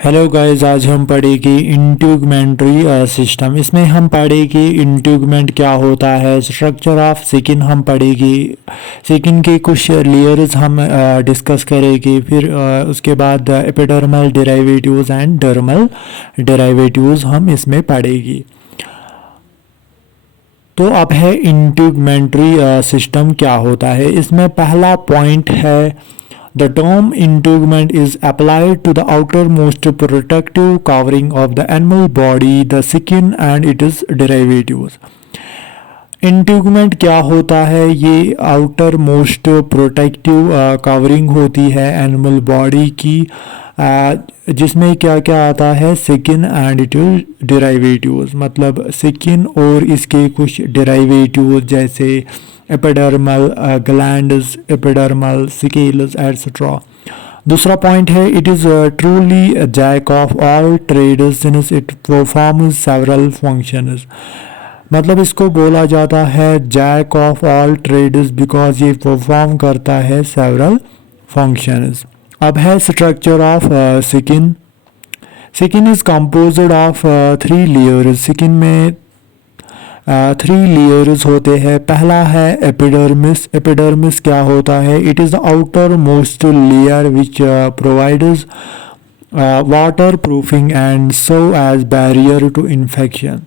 Hello guys, आज हम पढ़ेंगे इंटीग्यूमेंट्री सिस्टम। इसमें हम पढ़ेंगे इंटीग्यूमेंट क्या होता है, स्ट्रक्चर ऑफ स्किन हम पढ़ेंगे, स्किन के कुछ लेयर्स हम डिस्कस करेंगे। फिर उसके बाद epidermal derivatives and dermal derivatives हम इसमें पढ़ेंगे। तो अब है इंटीग्यूमेंट्री सिस्टम क्या होता है। इसमें पहला पॉइंट है the term integument is applied to the outermost protective covering of the animal body, the skin and its derivatives. Integument क्या होता है? ये आउटर मोस्ट प्रोटेक्टिव कवरिंग होती है एनिमल बॉडी की, जिसमें क्या क्या आता है? स्किन एंड इट्स डेरिवेटिव्स, मतलब स्किन और इसके कुछ डेरिवेटिव्स जैसे epidermal glands, epidermal scales etcetera. दूसरा पॉइंट है it is truly jack of all trades since it performs several functions. मतलब इसको बोला जाता है jack of all trades because ये परफॉर्म करता है सेवरल फंक्शंस। अब है structure of skin. Skin is composed of 3 layers. Skin में 3 लेयर्स होते हैं। पहला है एपिडर्मिस। एपिडर्मिस क्या होता है? It is the outermost layer which provides waterproofing and serve as barrier to infection.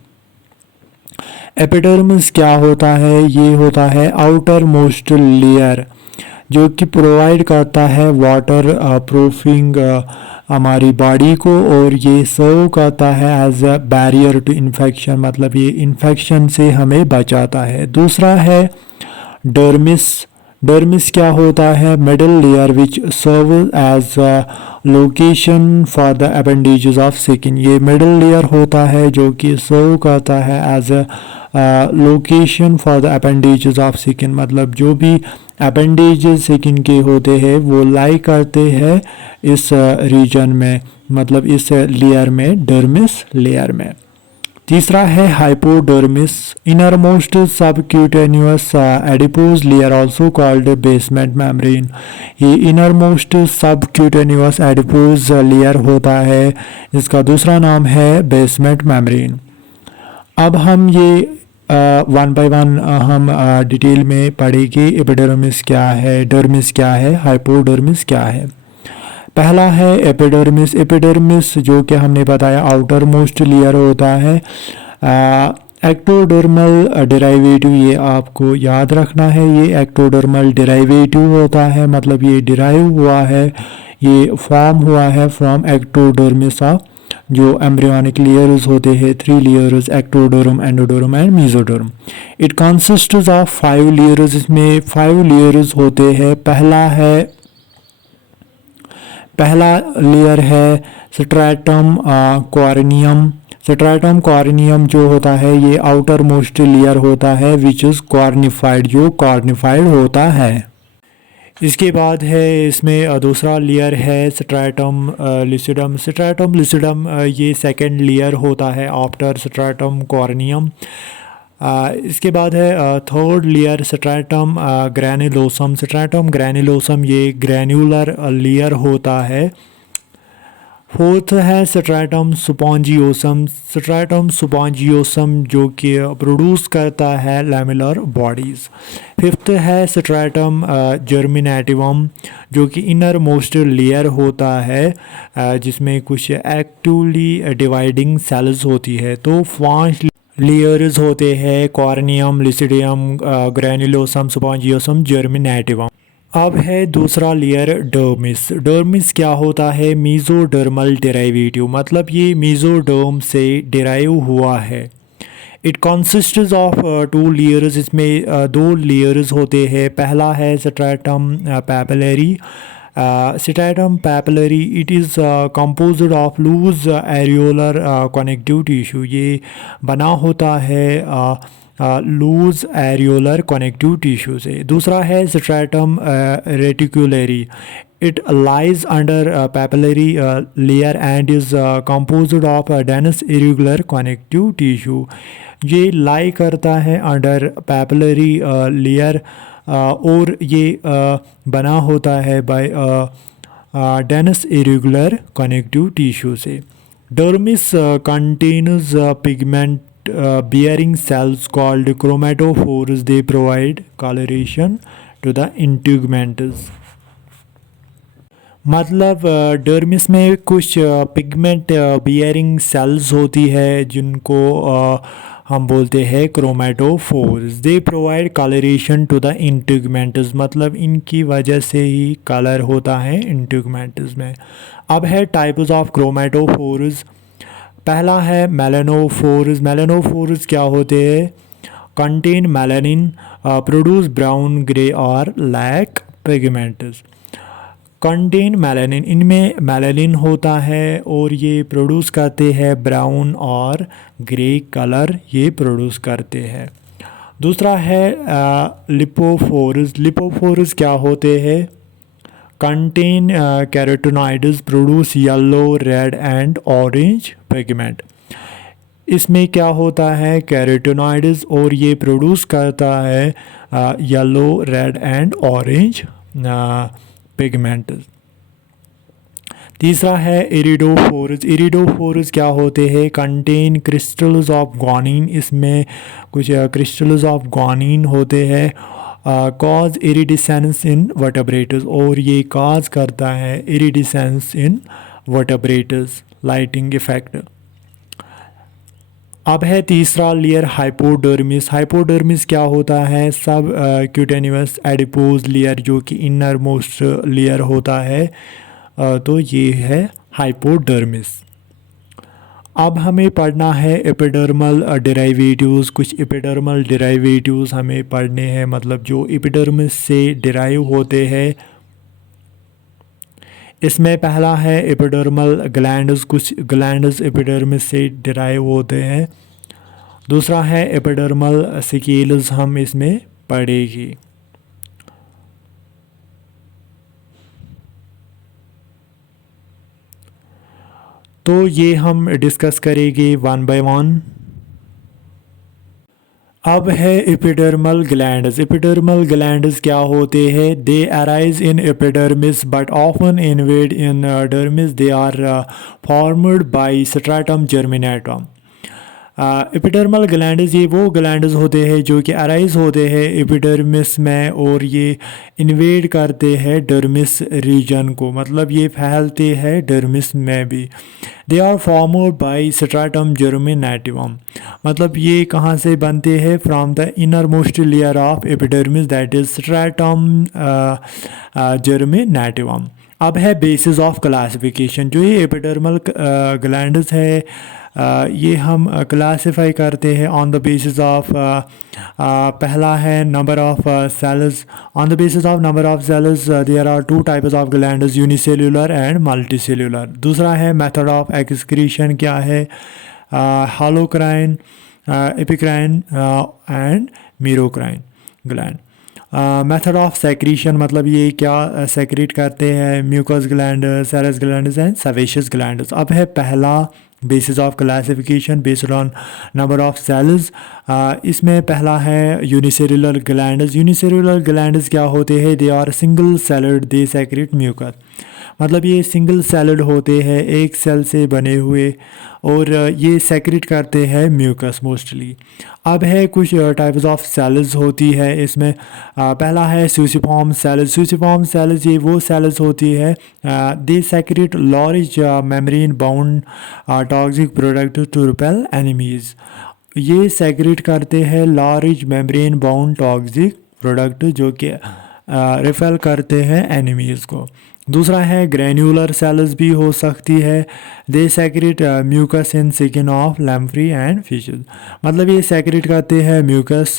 Epidermis क्या होता है? ये होता है आउटर मोस्ट लेयर जो कि प्रोवाइड करता है वाटर प्रूफिंग हमारी बॉडी को, और ये सर्व करता है as a barrier to infection, मतलब ये इन्फेक्शन से हमें बचाता है। दूसरा है डर्मिस। डर्मिस क्या होता है? Middle layer which serve as location for the appendages of skin. ये मिडल लेयर होता है जो कि सर्व करता है as a location for the appendages of skin, मतलब जो भी अपेंडेजेस स्किन के होते हैं वो लाई करते हैं इस रीजन में, मतलब इस लेयर में, डर्मिस लेयर में। तीसरा है hypodermis, inner most subcutaneous adipose layer also called basement membrane. ये inner most subcutaneous adipose layer होता है, जिसका दूसरा नाम है बेसमेंट मेम्ब्रेन। अब हम ये वन बाय वन हम डिटेल में पढ़ेंगे। एपिडर्मिस क्या है, डर्मिस क्या है, हाइपोडर्मिस क्या है। पहला है एपिडर्मिस। एपिडर्मिस जो कि हमने बताया आउटर मोस्ट लेयर होता है। एक्टोडर्मल डेरिवेटिव, ये आपको याद रखना है, ये एक्टोडर्मल डेरिवेटिव होता है, मतलब ये डिराइव हुआ है, ये फॉर्म हुआ है फ्रॉम एक्टोडर्मिस ऑफ जो एम्ब्रियोनिक लेयर्स होते हैं, 3 layers, ectoderm, endoderm and mesoderm. It consists of 5 layers. इसमें 5 लेयर्स होते हैं। पहला लेयर है स्ट्रैटम कॉर्नियम। स्ट्रैटम कॉर्नियम जो होता है ये आउटर मोस्ट लेयर होता है विच इज़ कॉर्निफाइड, जो कॉर्निफाइड होता है। इसके बाद है इसमें दूसरा लेयर है स्ट्रैटम लिसिडम। स्ट्रैटम लिसिडम ये सेकंड लेयर होता है आफ्टर स्ट्रैटम कॉर्नियम। इसके बाद है थर्ड लेयर स्ट्रैटम ग्रैनुलोसम। स्ट्रैटम ग्रैनुलोसम ये ग्रैन्युलर लेयर होता है। फोर्थ है स्ट्रैटम स्पॉन्जियोसम। स्ट्रैटम स्पॉन्जियोसम जो कि प्रोड्यूस करता है लैमेलर बॉडीज़। फिफ्थ है स्ट्रैटम जर्मिनेटिवम जो कि इनर मोस्ट लेयर होता है, जिसमें कुछ एक्टिवली डिवाइडिंग सेल्स होती है। तो 5 लेयर्स होते हैं, कॉर्नियम, लिसिडियम, ग्रैनुलोसम, स्पॉन्जियोसम, जर्मिनेटिवम। अब है दूसरा लेयर डर्मिस। डर्मिस क्या होता है? मेसोडर्मल डेरिवेटिव, मतलब ये मेसोडर्म से डिराइव हुआ है। It consists of 2 layers. इसमें 2 लेयर्स होते हैं। पहला है stratum papillary. Stratum papillary it is composed of loose areolar connective tissue. ये बना होता है लूज एरियोलर कनेक्टिव टिश्यू से। दूसरा है stratum reticulare. It lies under papillary layer and is composed of dense irregular connective tissue. ये lie करता है अंडर पैपिलरी लेयर और ये बना होता है by dense irregular connective tissue से। Dermis contains pigment bearing cells called chromatophores. They provide coloration to the integuments. मतलब डर्मिस में कुछ पिगमेंट बियरिंग सेल्स होती है जिनको हम बोलते हैं chromatophores. They provide coloration to the integuments, मतलब इनकी वजह से ही कलर होता है इंटिगमेंट्स में। अब है टाइप्स ऑफ क्रोमेटोफोर्स। पहला है मेलानोफोर्स। मेलानोफोर्स क्या होते हैं? Contain melanin, produce brown, grey और लैक पिगमेंट्स। कंटेन मेलानिन, इनमें मेलानिन होता है और ये प्रोड्यूस करते हैं ब्राउन और ग्रे कलर, ये प्रोड्यूस करते हैं। दूसरा है लिपोफोर्स। लिपोफोर्स क्या होते हैं? Contain carotenoids, produce yellow, red and orange pigment. इसमें क्या होता है? कैरोटीनॉइड्स, और ये प्रोड्यूस करता है yellow, red and orange pigment. तीसरा है इरिडोफोर्स। इरिडोफोर्स क्या होते हैं? कंटेन क्रिस्टल्स ऑफ ग्वानिन, इसमें कुछ क्रिस्टल्स ऑफ ग्वानिन होते हैं। कॉज इरिडिसेंस इन वर्टेब्रेट्स, और ये कॉज करता है इरिडिसेंस इन वर्टेब्रेट्स, लाइटिंग इफेक्ट। अब है तीसरा लेयर हाइपोडर्मिस। हाइपोडर्मिस क्या होता है? सब क्यूटेनिवस एडिपोज लेयर, जो कि इनर मोस्ट लेयर होता है, तो ये है हाइपोडर्मिस। अब हमें पढ़ना है एपिडर्मल डेराइवेटिव्स। कुछ एपिडर्मल डेराइवेटिव्स हमें पढ़ने हैं, मतलब जो एपिडर्मिस से डिराइव होते हैं। इसमें पहला है एपिडर्मल ग्लैंड्स। कुछ ग्लैंड्स एपिडर्मिस से डिराइव होते हैं। दूसरा है एपिडर्मल स्केल्स, हम इसमें पढ़ेंगे। तो ये हम डिस्कस करेंगे वन बाय वन। अब है एपिडर्मल ग्लैंड्स। एपिडर्मल ग्लैंड्स क्या होते हैं? They arise in epidermis but often invade in dermis. They are formed by stratum germinatum. Epidermal glands ये वो ग्लैंड्स होते हैं जो कि अराइज होते हैं एपिडर्मिस में, और ये इन्वेड करते हैं डर्मिस रीजन को, मतलब ये फैलते हैं डर्मिस में भी। They are formed by stratum germinativum, मतलब ये कहाँ से बनते हैं? From the inner most layer of epidermis, that is stratum germinativum. अब है बेसिस ऑफ क्लासिफिकेशन। जो ये एपिडर्मल ग्लैंड्स है ये हम क्लासिफाई करते हैं ऑन द बेसिस ऑफ पहला है number of cells. On the basis of number of cells there are two types of glands, unicellular and multicellular. दूसरा है मेथड ऑफ एक्सक्रीशन, क्या है? Holocrine, apocrine and merocrine gland. Method of secretion, मतलब ये क्या secrete करते हैं? Mucous gland, serous gland and सेवेशियस ग्लैंड। अब है पहला basis of classification based on number of cells. इसमें पहला है यूनिसेल्युलर ग्लैंड्स। यूनिसेल्युलर ग्लैंड्स क्या होते हैं? They are single celled, they secrete mucus, मतलब ये सिंगल सेलड होते हैं, एक सेल से बने हुए, और ये सेक्रेट करते हैं म्यूकस मोस्टली। अब है कुछ टाइप्स ऑफ सेल्स होती है इसमें। पहला है सूसिफॉर्म सेल्स। सूसिफॉर्म सेल्स ये वो सेल्स होती है, they secrete large membrane bound toxic product to repel enemies. ये सेक्रेट करते हैं large membrane bound toxic product जो कि रिपेल करते हैं एनिमीज़ को। दूसरा है ग्रैन्युलर सेल्स भी हो सकती है, they secrete mucus in skin of lamprey and fishes, मतलब ये सेक्रेट करते हैं mucus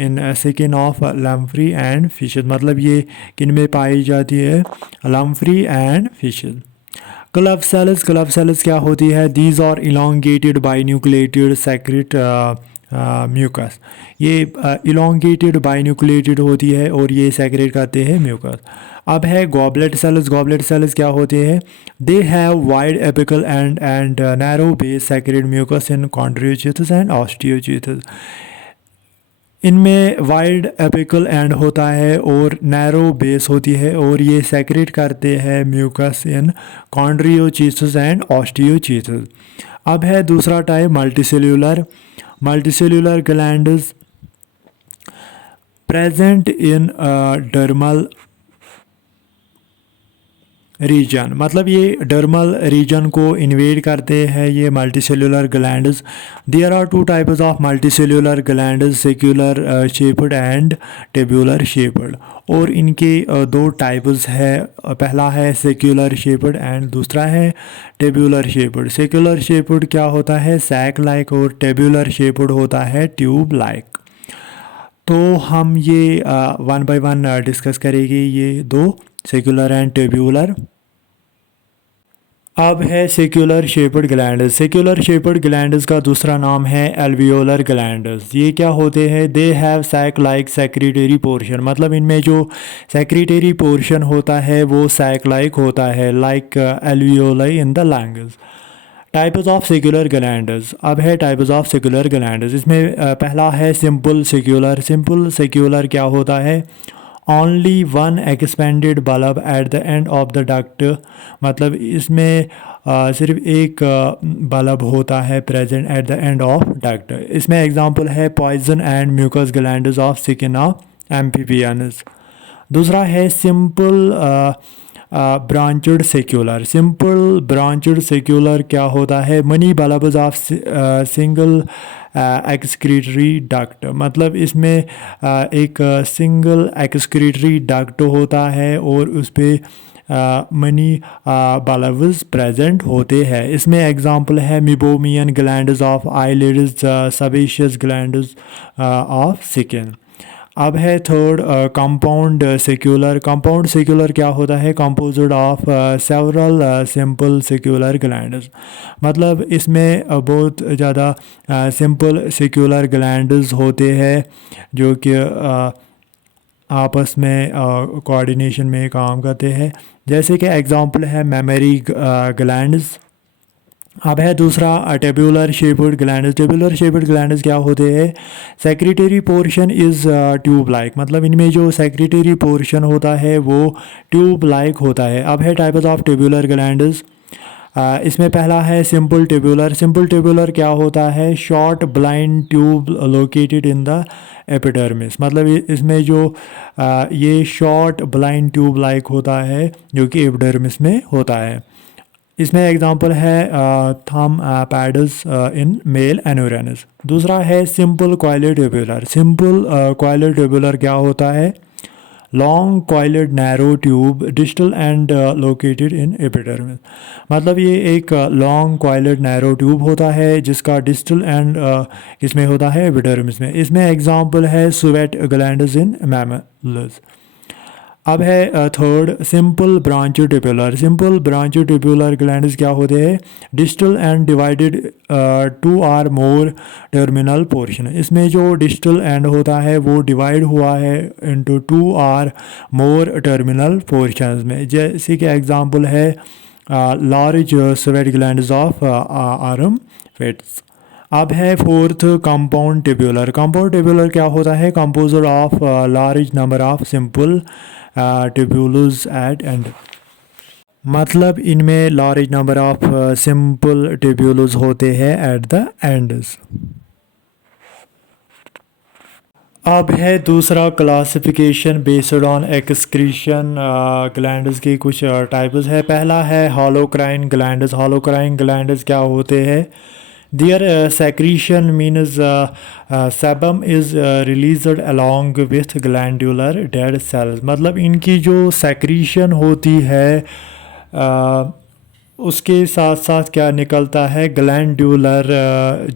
in skin of lamprey and fishes, मतलब ये किन में पाई जाती है? Lamprey and fishes. Club cells, club cells क्या होती है? These are elongated binucleated secrete mucus, ये इलोंगेटेड बाई न्यूक्लिएटेड होती है और ये सेक्रेट करते हैं म्यूकस। अब है गॉबलेट सेल्स। गॉबलेट सेल्स क्या होते हैं? They have wide apical and narrow base secrete mucus in chondrichthyes and osteichthyes. इनमें वाइड एपिकल एंड होता है और नैरो बेस होती है और ये सेक्रेट करते हैं म्यूकस इन कॉन्ड्रियोचिथस एंड ऑस्टियोचिथस। अब है दूसरा type multicellular. Multicellular glands present in dermal region, मतलब ये डर्मल रीजन को इन्वेड करते हैं ये multicellular glands. There are two types of multicellular glands, saccular shaped and tubular shaped. और इनके दो टाइप्स है, पहला है सेक्युलर शेप्ड एंड दूसरा है टेब्यूलर शेप्ड। सेक्युलर शेप्ड क्या होता है, सैक लाइक, और टेब्यूलर शेप्ड होता है ट्यूब लाइक। तो हम ये वन बाय वन डिस्कस करेंगे ये दो, सेक्युलर एंड टेब्यूलर। अब है secular shaped glands. Saccular shaped glands का दूसरा नाम है एल्वियोलर ग्लैंड्स। ये क्या होते हैं, they have sac like secretory portion, मतलब इनमें जो सेक्रेटरी पोर्शन होता है वो सैक लाइक होता है, like alveoli in the language. Types of secular glands. अब है टाइप्स ऑफ सेक्युलर ग्लैंड्स। इसमें पहला है सिंपल सेक्युलर। सिंपल सेक्युलर क्या होता है, only one expanded bulb at the end of the duct, मतलब इसमें सिर्फ एक बल्ब होता है present at the end of duct. इसमें एग्जांपल है poison and mucus glands of skin of amphibians. दूसरा है simple branched saccular. Simple branched saccular क्या होता है, many bulbs of single excretory duct, मतलब इसमें एक सिंगल एक्सक्रीटरी डक्ट होता है और उस पर मनी बल्ब्स प्रेजेंट होते हैं। इसमें एग्जांपल है meibomian glands of eyelids, sebaceous glands of skin. अब है third compound secular. Compound secular क्या होता है, composed of several simple secular glands, मतलब इसमें बहुत ज़्यादा सिंपल सेक्युलर ग्लैंड्स होते हैं जो कि आपस में कोऑर्डिनेशन में काम करते हैं। जैसे कि एग्जांपल है मेमोरी ग्लैंड्स। अब है दूसरा tabular shaped glands. Tabular shaped glands क्या होते हैं, secretary portion is tube like, मतलब इनमें जो सेक्रेटरी पोर्शन होता है वो ट्यूब लाइक होता है। अब है टाइप्स ऑफ टेब्यूलर ग्लैंड्स। इसमें पहला है सिंपल टेब्यूलर। सिंपल टेब्यूलर क्या होता है, short blind tube located in the epidermis, मतलब इसमें जो ये शॉर्ट ब्लाइंड ट्यूब लाइक होता है जो कि एपिडर्मिस में होता है। इसमें एग्जांपल है थम पैडल्स इन मेल एनोरेनस। दूसरा है simple coiled tubular. Simple coiled tubular क्या होता है, long coiled narrow tube distal end located in epidermis, मतलब ये एक लॉन्ग कॉइलेड नैरो ट्यूब होता है जिसका डिस्टल एंड इसमें होता है एपिडर्मिस में। इसमें एग्जांपल है स्वेट ग्लैंड्स इन मैमल्स। अब है third simple branch tubular. Simple branch tubular glands क्या होते हैं, distal end divided two or more terminal portion. इसमें जो डिस्टल एंड होता है वो डिवाइड हुआ है into two or more terminal portions में। जैसे कि एग्जांपल है large sweat glands of armpits. अब है fourth compound tubular. Compound tubular क्या होता है, composed of large number of simple tubules at end, मतलब इनमें large number of simple tubules होते हैं एट द एंड्स। अब है दूसरा classification based on excretion glands की कुछ टाइप्स है। पहला है होलोक्राइन ग्लैंड्स। होलोक्राइन ग्लैंड्स क्या होते हैं, their secretion means sebum is released along with glandular dead cells, मतलब इनकी जो secretion होती है उसके साथ साथ क्या निकलता है, ग्लैंडुलर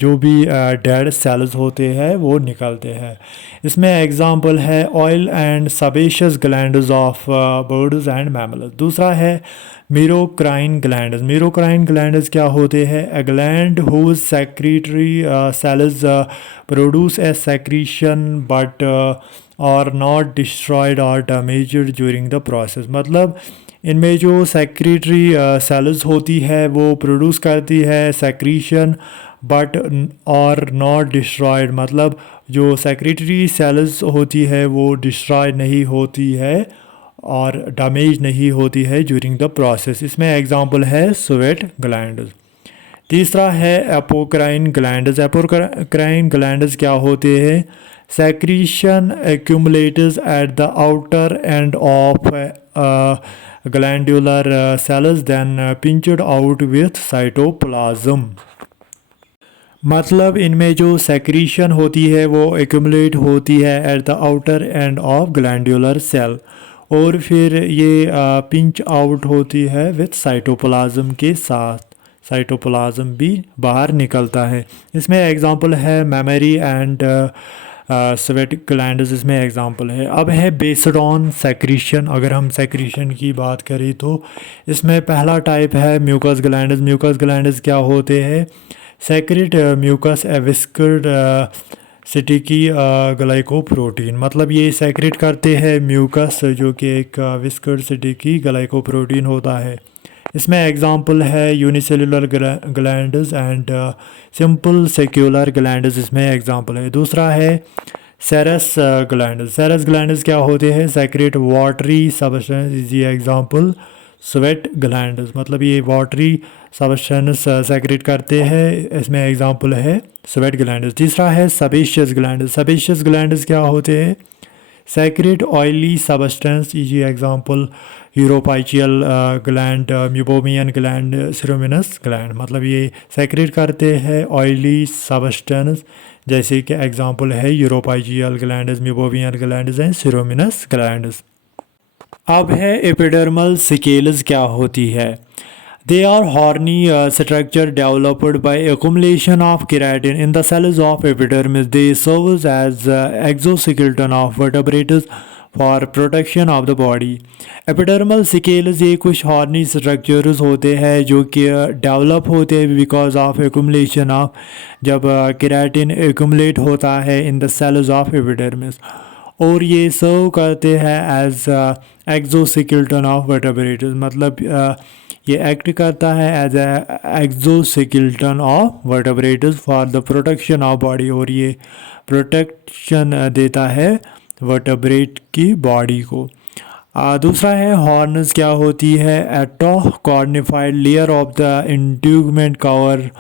जो भी डेड सेल्स होते हैं वो निकलते हैं। इसमें एग्जांपल है oil and sebaceous glands of birds and mammals. दूसरा है मीरोक्राइन ग्लैंड्स। मीरोक्राइन ग्लैंड्स क्या होते हैं, a gland whose secretory cells produce a secretion but और नॉट डिस्ट्रॉयड और डैमेज्ड ड्यूरिंग द प्रोसेस, मतलब इनमें जो सेक्रेटरी सेल्स होती है वो प्रोड्यूस करती है सेक्रीशन बट और नॉट डिस्ट्रॉयड, मतलब जो सेक्रेटरी सेल्स होती है वो डिस्ट्रॉय नहीं होती है और डैमेज नहीं होती है ड्यूरिंग द प्रोसेस। इसमें एग्जांपल है स्वेट ग्लैंड्स। तीसरा है एपोक्राइन ग्लैंड्स। एपोक्राइन ग्लैंड्स क्या होते हैं? Secretion accumulates eight the outer end of glandular cells then pinched out with cytoplasm। मतलब इनमें जो सेक्रीशन होती है वो एक्यूमुलेट होती है at the outer end of glandular cell और फिर ये पिंच आउट होती है विथ साइटोप्लाज्म के साथ। साइटोप्लाज्म भी बाहर निकलता है। इसमें एग्जांपल है मेमोरी एंड स्वेट ग्लैंड्स, इसमें एग्जांपल है। अब है बेस्ड ऑन सेक्रीशन। अगर हम सेक्रीशन की बात करें तो इसमें पहला टाइप है म्यूकस ग्लैंड्स। म्यूकस ग्लैंड्स क्या होते हैं? सेक्रेट म्यूकस विस्कर्ड स्टिकी ग्लाइकोप्रोटीन, मतलब ये सेक्रेट करते हैं म्यूकस जो कि एक विस्कर्ड स्टिकी ग्लाइकोप्रोटीन होता है। इसमें एग्जांपल है unicellular glands and simple secular glands, इसमें एग्जांपल है। दूसरा है सेरस ग्लैंड्स। सेरस ग्लैंड्स क्या होते हैं? Secrete watery substance, is example sweat glands, मतलब ये वाटरी सब्सटेंस सेक्रेट करते हैं, इसमें एग्जांपल है स्वेट ग्लैंड्स। तीसरा है सबेशियस ग्लैंड्स। सबेशियस ग्लैंड्स क्या होते हैं? Secrete oily substance, is example uropygial gland, meibomian gland, ceruminous gland, मतलब ये सेक्रेट करते हैं ऑयली सब्सटेंस, जैसे कि एग्जांपल है uropygial glands, meibomian glands and ceruminous glands. अब है एपिडर्मल सिकेल्स क्या होती है? They are horny structure developed by accumulation of keratin in the cells of epidermis. They serve as exoskeleton of vertebrates for protection of the body. Epidermal scales ये कुछ horny structures होते हैं जो कि develop होते हैं बिकॉज ऑफ एक्यूमुलेशन ऑफ, जब keratin accumulate होता है in the cells of epidermis, और ये सर्व करते हैं एज एक्सोस्केलेटन ऑफ वर्टेब्रेट्स, मतलब ये एक्ट करता है as exoskeleton of vertebrates for the protection of body, और ये प्रोटेक्शन देता है वर्टेब्रेट की बॉडी को। दूसरा है हॉर्न्स क्या होती है? एटो cornified layer of the integument cover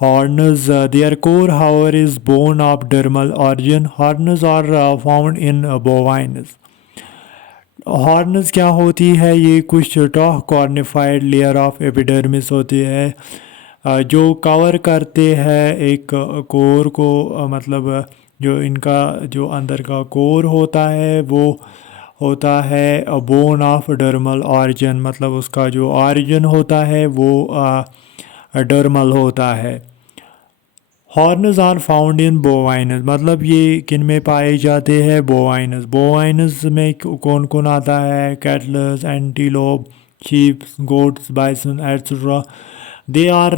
horns. Their core, however, is bone of dermal origin. Horns are found in bovines. Horns क्या होती है? ये कुछ टॉह कॉर्निफाइड लेयर ऑफ एपिडर्मिस होती है जो कवर करते हैं एक कोर को, मतलब जो इनका जो अंदर का कोर होता है वो होता है बोन ऑफ डर्मल ऑरिजिन, मतलब उसका जो ऑरिजिन होता है वो डर्मल होता है। हॉर्न्स आर फाउंड इन बोवाइनस, मतलब ये किन में पाए जाते हैं? बोवाइनस। बोवाइनस में कौन कौन आता है? Cattles, antelope, sheep, goats, bison etcetera. They are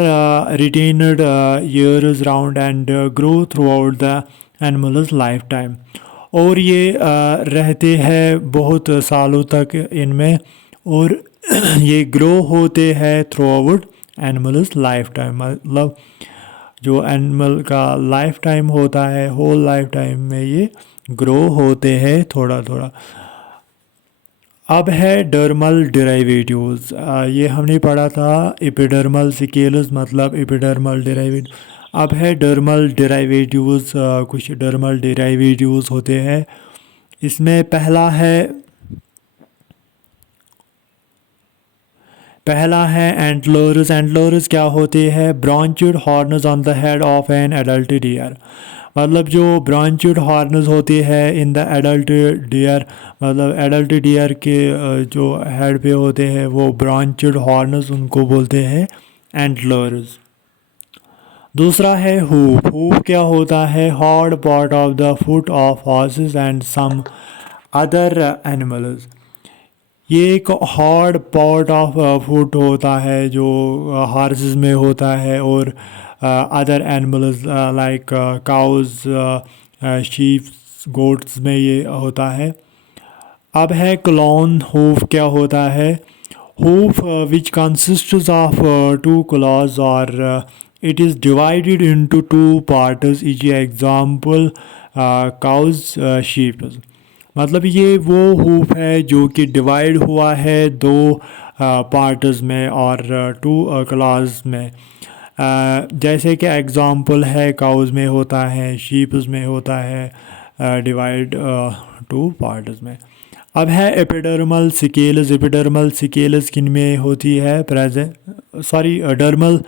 retained years round and grow throughout the animals lifetime, और ये रहते हैं बहुत सालों तक इनमें, और ये ग्रो होते हैं through out animals life time, मतलब जो एनिमल का लाइफ टाइम होता है होल लाइफ टाइम में ये ग्रो होते हैं थोड़ा थोड़ा। अब है डर्मल डेरिवेटिव्स। ये हमने पढ़ा था एपिडर्मल सिकेल्स मतलब एपिडर्मल डेरिवेटिव। अब है डर्मल डेरिवेटिव्स। कुछ डर्मल डेरिवेटिव्स होते हैं। इसमें पहला है एंटलर्स। एंटलर्स क्या होते हैं? Branched horns on the head of an adult deer, मतलब जो ब्रांचड हॉर्न्स होते हैं इन द एडल्ट डियर, मतलब एडल्ट डियर के जो हेड पे होते हैं वो ब्रांचड हॉर्न्स, उनको बोलते हैं एंटलर्स। दूसरा है हूफ। हूफ क्या होता है? Hard part of the foot of horses and some other animals. ये एक हार्ड पार्ट ऑफ फुट होता है जो हॉर्सेस में होता है और other animals like cows, sheep, goats में ये होता है। अब है क्लॉन हूफ। क्या होता है? Hoof which consists of 2 clause और it is divided into two parts, each example cows, sheep। मतलब ये वो हूप है जो कि डिवाइड हुआ है दो पार्ट्स में और टू क्लास में। जैसे कि एग्जांपल है काउज में होता है, शीप्स में होता है, डिवाइड टू पार्ट्स में। अब है एपिडर्मल सिकेल्स। एपिडर्मल सिकेल्स किन में होती है? Present sorry dermal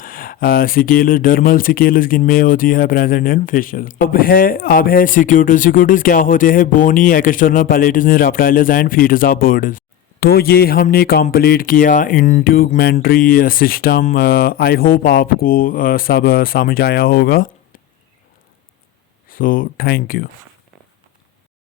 scales, dermal scales किन में होती है? Present in fishes. अब है सिक्यूटस। सिक्यूटस क्या होते हैं? Bony external plates in reptiles and feet of birds. तो ये हमने कंप्लीट किया इंट्यूगमेंट्री सिस्टम। आई होप आपको सब समझ आया होगा। So thank you.